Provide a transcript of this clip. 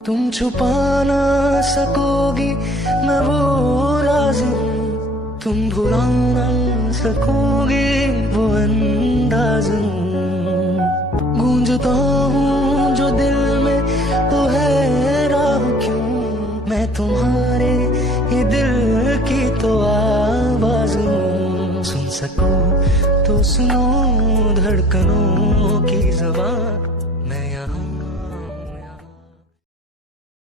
तुम छुपा ना सकोगी मैं वो राज हूँ, तुम भुला ना सकोगी वो अंदाज हूँ। गूंजता हूँ जो दिल में तो है राह क्यों, मैं तुम्हारे ये दिल की तो आवाज हूँ। सुन सको तो सुनो धड़कनों की ज़बान।